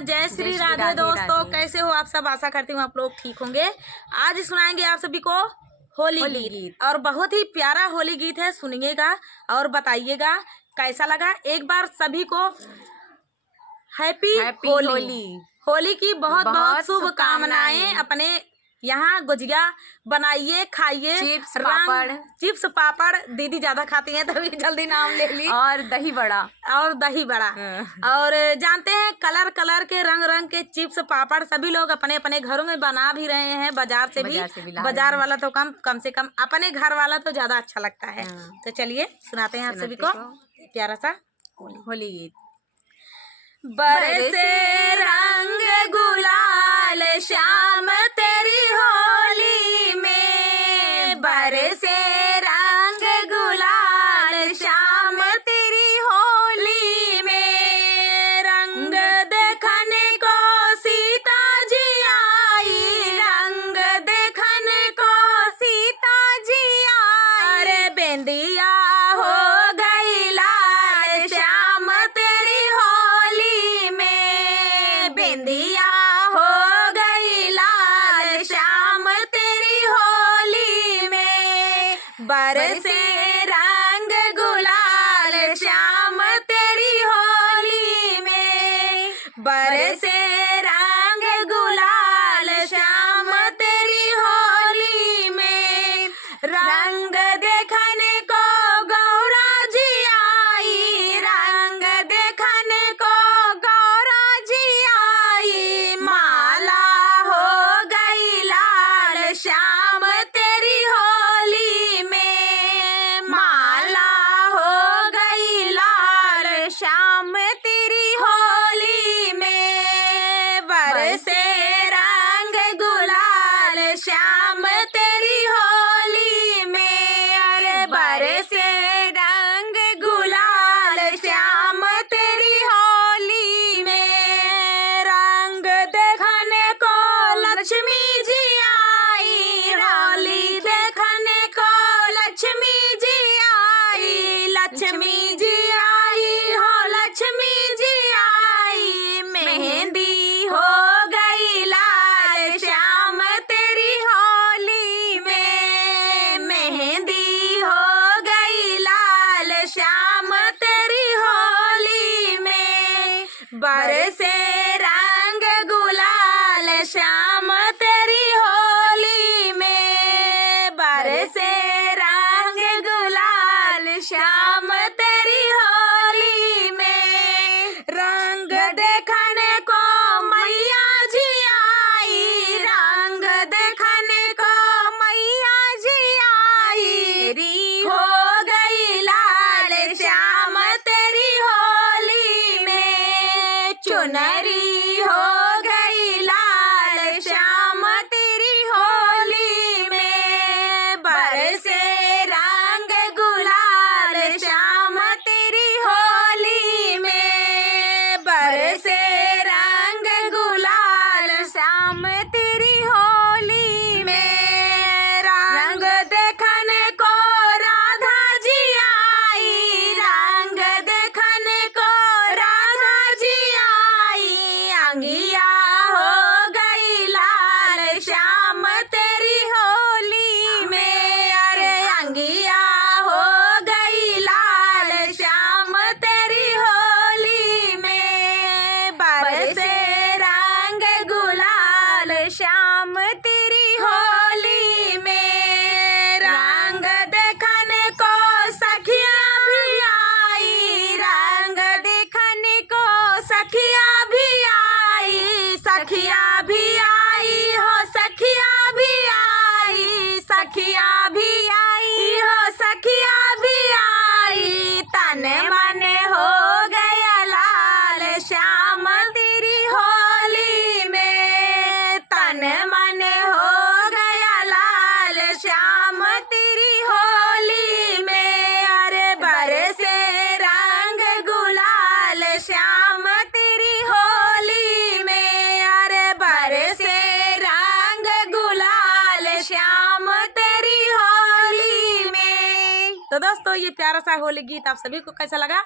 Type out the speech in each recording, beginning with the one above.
जय श्री राधे दोस्तों, कैसे हो आप सब। आशा करती हूँ आप लोग ठीक होंगे। आज सुनाएंगे आप सभी को होली गीत और बहुत ही प्यारा होली गीत है। सुनिएगा और बताइएगा कैसा लगा। एक बार सभी को हैप्पी होली। होली की बहुत बहुत शुभकामनाएं। अपने यहाँ गुजिया बनाइए, खाइए, चिप्स पापड़ दीदी ज्यादा खाती हैं तभी जल्दी नाम ले ली, और दही बड़ा और जानते हैं कलर कलर के रंग के चिप्स पापड़ सभी लोग अपने अपने घरों में बना भी रहे हैं। बाजार से भी बाजार वाला तो कम से कम, अपने घर वाला तो ज्यादा अच्छा लगता है। तो चलिए सुनाते हैं आप सभी को प्यारा सा होली गीत। बरसे रंग गुलाल श्याम तेरी होली में, बरसे रंग गुलाल श्याम तेरी होली में। रंग देखने को सीता जी आई, रंग देखने को सीता जी आई। अरे बेंदिया हो गई लाल श्याम तेरी होली में, बेंदिया हो गई लाल श्याम तेरी होली में। बरसे रंग गुलाल श्याम तेरी होली में, बरसे रंग गुलाल श्याम तेरी होली में। रंग देखने को गौरा जी आई, रंग देखने को गौरा जी आई। माला हो गई लाल श्याम तेरी होली में, माला हो गई लाल श्याम तेरी होली में। बरसे रंग गुलाल श्याम तेरी होली में। अरे बरसे रंग गुलाल श्याम तेरी होली में। रंग देखने को लक्ष्मी जी आई, होली देखने को लक्ष्मी जी आई, लक्ष्मी जी आई हो लक्ष्मी जी आई। मेहंदी हो गई लाल श्याम तेरी होली में, मेहंदी हो गई लाल श्याम तेरी होली में। बरसे रंग गुलाल श्याम तेरी होली में, बरसे रंग गुलाल श्याम तेरी होली में। रंग देखने को मैया जी आई, रंग देखने को मैया जी आई। री हो गई लाल श्याम तेरी होली में, चुनरी हो गई लाल श्याम तेरी होली में। बरसे रंग गुलाल श्याम तेरी होली में, बरसे रंग गुलाल श्याम तेरी होली में। रंग देखने को राधा जी आई, रंग देखने को राधा जी आई। अंगिया हो गई लाल श्याम तेरी होली में। अरे अंगिया हो गई लाल श्याम तेरी होली में। बरसे रंग गुलाल श्याम तेरी होली में। रंग देखने को सखिया भी आई, रंग देखने को सखिया भी आई, सखिया भी आई हो सखिया भी आई, सखिया भी आई हो सखिया भी आई। तन मन हो गया लाल श्याम तेरी होली में, तन मन हो गया लाल श्याम तेरी होली में। अरे बरसे रंग गुलाल श्याम तेरी होली में, अरे बरसे रंग गुलाल श्याम तेरी होली में। तो दोस्तों ये प्यारा सा होली गीत आप सभी को कैसा लगा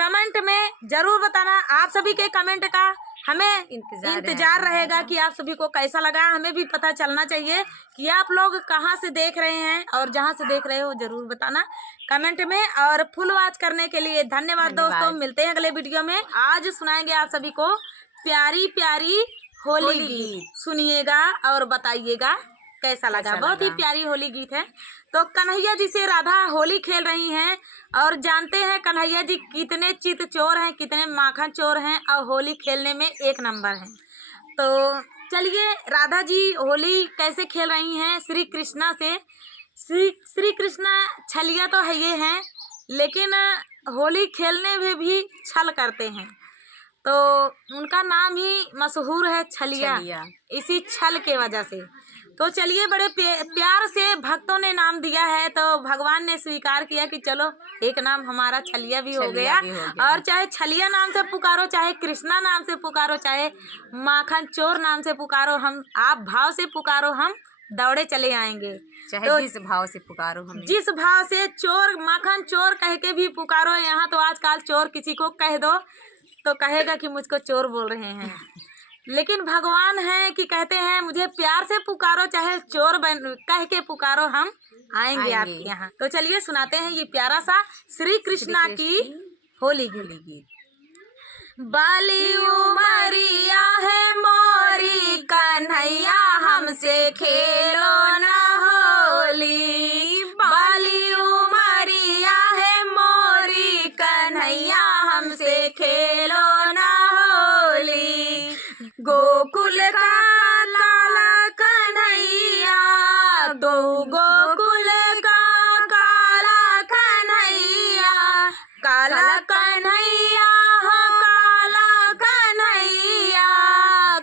कमेंट में जरूर बताना। आप सभी के कमेंट का हमें इंतजार रहेगा कि आप सभी को कैसा लगा। हमें भी पता चलना चाहिए कि आप लोग कहाँ से देख रहे हैं, और जहाँ से देख रहे हो जरूर बताना कमेंट में। और फुल वॉच करने के लिए धन्यवाद दोस्तों। मिलते हैं अगले वीडियो में। आज सुनाएंगे आप सभी को प्यारी प्यारी होली गीत। सुनिएगा और बताइएगा कैसा लगा। बहुत ही प्यारी होली गीत है। तो कन्हैया जी से राधा होली खेल रही हैं, और जानते हैं कन्हैया जी कितने चित चोर हैं, कितने माखन चोर हैं, और होली खेलने में एक नंबर हैं। तो चलिए राधा जी होली कैसे खेल रही हैं श्री कृष्णा से। श्री कृष्णा छलिया तो है ये हैं, लेकिन होली खेलने में भी छल करते हैं। तो उनका नाम ही मशहूर है छलिया, इसी छल के वजह से। तो चलिए बड़े प्यार से भक्तों ने नाम दिया है, तो भगवान ने स्वीकार किया कि चलो एक नाम हमारा छलिया भी हो गया। और चाहे छलिया नाम से पुकारो, चाहे कृष्णा नाम से पुकारो, चाहे माखन चोर नाम से पुकारो, हम आप भाव से पुकारो, हम दौड़े चले आएंगे। चाहे तो जिस भाव से पुकारो, हमें जिस भाव से चोर माखन चोर कह के भी पुकारो। यहाँ तो आजकल चोर किसी को कह दो तो कहेगा कि मुझको चोर बोल रहे हैं, लेकिन भगवान है कि कहते हैं मुझे प्यार से पुकारो, चाहे चोर कह के पुकारो, हम आएंगे आपके यहाँ। तो चलिए सुनाते हैं ये प्यारा सा श्री कृष्णा की होली गीत। बाली उमरिया है मोरी कन्हैया, हमसे खेलो ना होली। बाली उमरिया है मोरी कन्हैया, हमसे खेलो ना होली। गोकुल का लाला कन्हैया, दो गोकुल का काला कन्हैया, काला कन्हैया हो काला कन्हैया,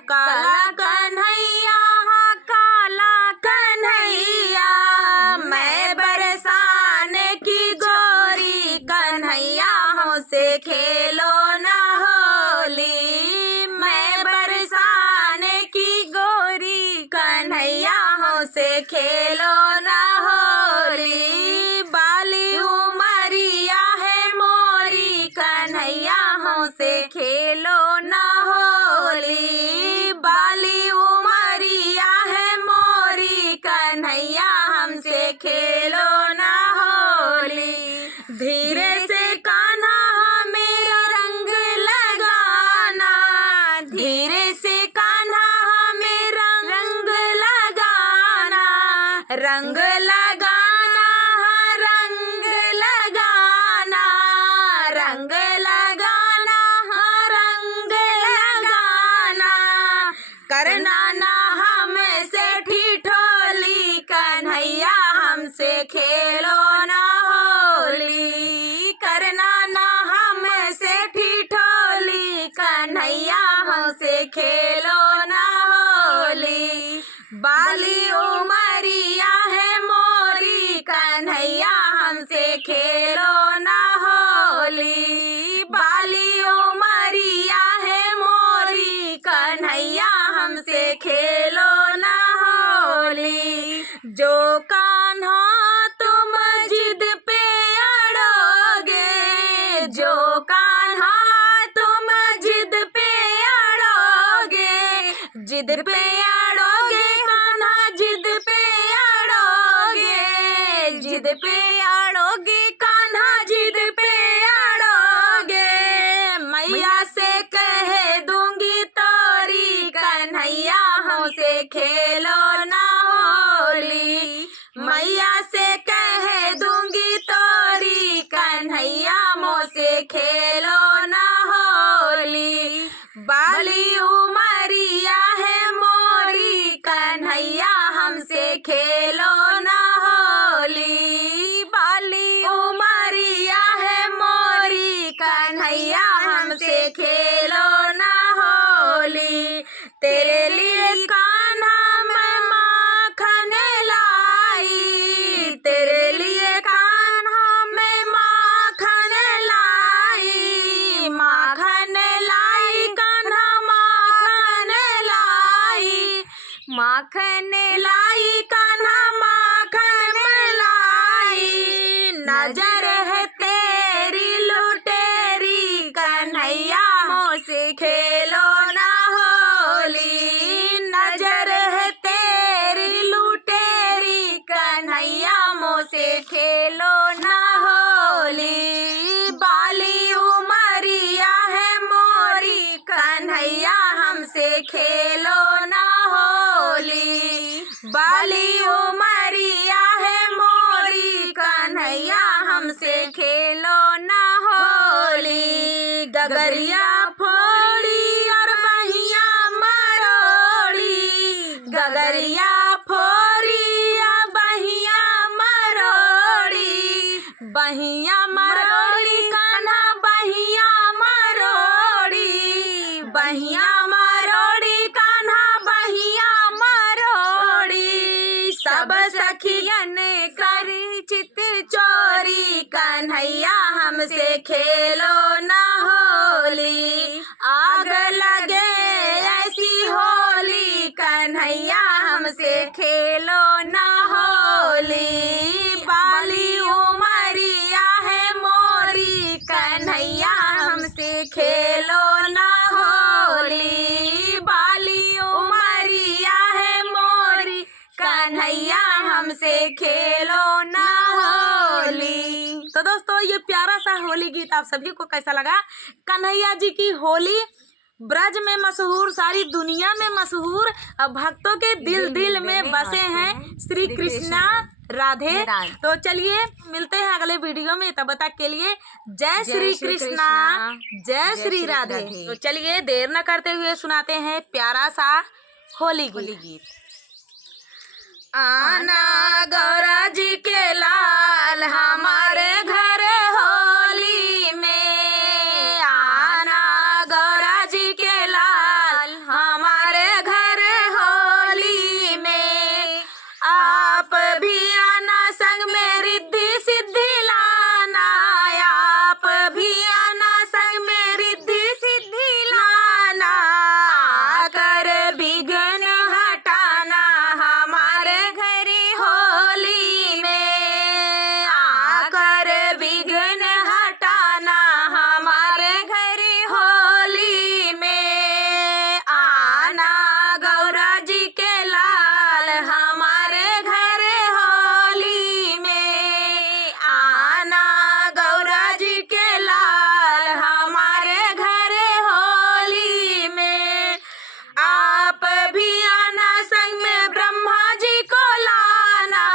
काला कन्हैया हो काला कन्हैया। मैं बरसाने की गोरी कन्हैया, हमसे खेलो ना होली। मैं बरसाने की गोरी कन्हैया, हमसे खेलो ना होली। बाली उमरिया है मोरी कन्हैया, हमसे खेलो ना होली। बाली उमरिया है मोरी कन्हैया, हमसे खेलो ना होली। धीरे से कान्हा मेरा रंग लगाना, धीरे से कान्हा मेरा रंग लगाना, रंग लगाना, रंग लगाना, रंग लगाना, रंग लगाना। करना ना हमसे ठिठोली कन्हैया, हमसे खेलो ना होली। करना ना हमसे ठिठोली कन्हैया, हमसे खेलो ना होली। बाली उमरिया है मोरी कन्हैया, हमसे खेलो ना होली। बाली उमरिया है मोरी कन्हैया, हमसे खेलो ना होली। जो कान्हा तुम जिद पे अड़ोगे, जो कान्हा तुम जिद पे अड़ोगे, जिद पे अड़ोगे कान्हा, जिद पे अड़ोगे, जिद पे अड़ोगे कान्हा, जिद पे अड़ोगे। मैया से कह दूंगी तोरी कन्हैया, हमसे खेलो ना होली। मैया से कह दूंगी तोरी कन्हैया, मोसे खेलो ना होली। बाली उमरिया है मोरी कन्हैया, हमसे खेलो ना होली। बाली उमरिया है मोरी कन्हैया, हमसे खेलो ना होली। तेरे लिए कान्हा मैं माखन लाई, तेरे लिए कान्हा मैं माखन लाई, माखन लाई कान्हा, माखन लाई, माखन लाई कान्हा, माखन लाई। नजर है तेरी लुटेरी कन्हैया, मोसे खेलो ना कन्हैया हमसे खेलो ना होली, बाली उमरिया है मोरी, कन्हैया हमसे खेलो ना होली। गगरिया फोड़ी और बहिया मरोड़ी, गगरिया फोड़ी और बहिया मरोड़ी, बहिया मरोड़ी कान्हा बहिया मरोड़ी, बहिया मरोड़ी कान्हा बहिया मरोड़ी। सब सखियन कर चित चोरी, कन्हैया हमसे खेलो ना होली, आग लगे ऐसी होली, कन्हैया हमसे खेलो ना होली, बाली उमरिया है मोरी, कन्हैया हमसे खेलो ना होली, बाली उमरिया है मोरी, कन्हैया हमसे खेलो ना होली। तो दोस्तों ये प्यारा सा होली गीत आप सभी को कैसा लगा? कन्हैया जी की होली ब्रज में मशहूर, सारी दुनिया में मशहूर, अब भक्तों के दिल दिल में बसे हैं श्री कृष्णा राधे। तो चलिए मिलते हैं अगले वीडियो में, तब तक के लिए जय श्री कृष्णा, जय श्री राधे। तो चलिए देर न करते हुए सुनाते हैं प्यारा सा होली गीत। आना गौरा जी के लाल हमारे घर होली में, आना गौरा जी के लाल हमारे घर होली में, आप भी आना संग में रिद्धि सिद्धि लाना, आप भी आना संग में रिद्धि सिद्धि लाना, आकर विघ्न हटाना हमारे घर होली में, आकर विघ्न हटाना हमारे घर होली में, आना गौरा जी के लाल हमारे घर होली में, आना गौरा जी के लाल हमारे घर होली में, आप भी आना संग में ब्रह्मा जी को लाना,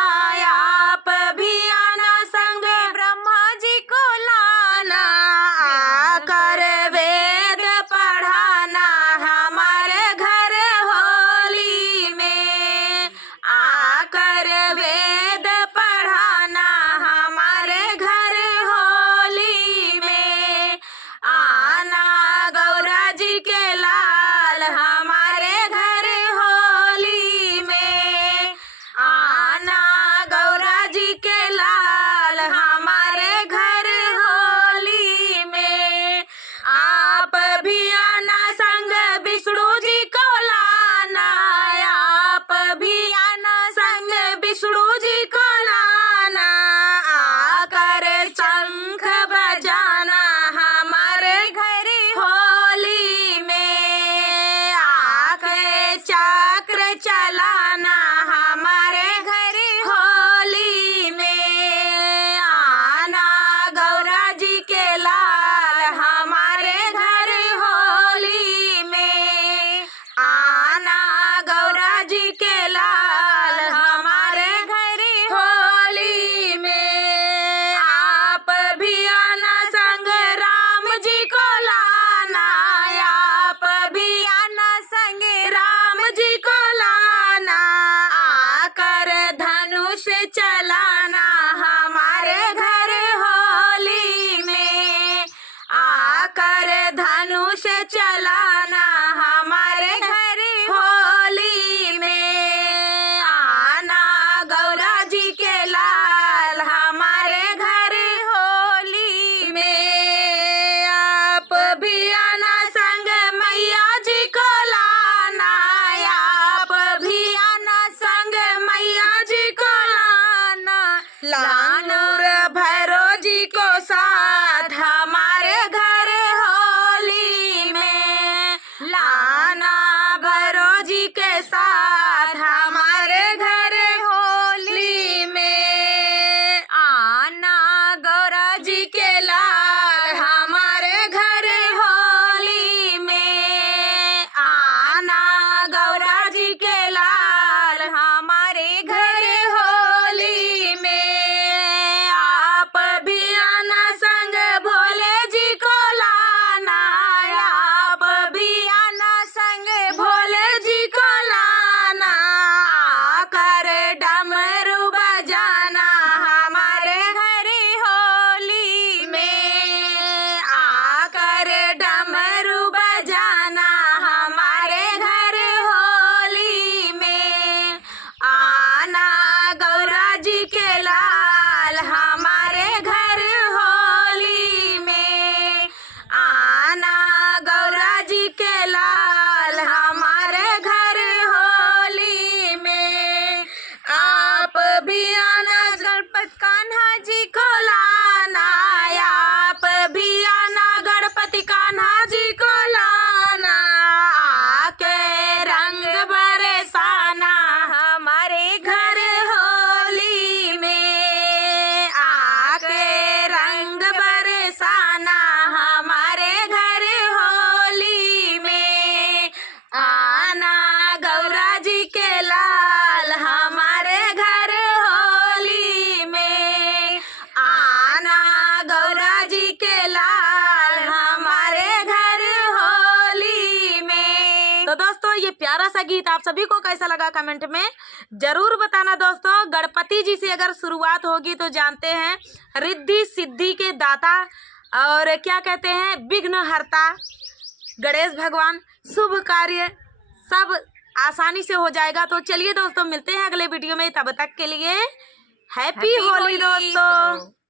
आप भी आना संग में ब्रह्मा जी को लाना, आकर वेद पढ़ाना हमारे घर होली में, आकर वेद पढ़ाना हमारे घर होली में, आना गौरा जी के लाल हमारे घर होली में, आना गौरा जी के लाल हमारे घर होली में, आप भी आना संग विष्णु जी को लाना, आप भी आना संग विष्णु जी को लाना, आकर शंख बजाना हमारे घर होली में, आके चक्र चलाना हमारे घर होली में, आना गौरा जी के लाल हमारे घर होली में, आना गौरा जी के लाल हमारे घर होली में, आप भी आना संग राम जी को लाना, आप भी आना संग राम जी को लाना, आकर धनुष चलाना हमारे घर होली में, आकर धनुष चलाना हमारे घर होली में, आना गौरा जी के लाल हमारे घर होली में, आप भी आना संग मैया जी को लाना, आप भी आना संग मैया जी को लाना, लानूर भैरो जी को साथ हमारे घर होली में, लाना भैरो जी के साथ हमारे घर होली में, आना गौरा जी के लाल हमारे घर होली में, तो दोस्तों ये प्यारा सा गीत आप सभी को कैसा लगा कमेंट में जरूर बताना। दोस्तों गणपति जी से अगर शुरुआत होगी तो जानते हैं रिद्धि सिद्धि के दाता और क्या कहते हैं विघ्न हरता गणेश भगवान, शुभ कार्य सब आसानी से हो जाएगा। तो चलिए दोस्तों मिलते हैं अगले वीडियो में, तब तक के लिए हैप्पी होली दोस्तों।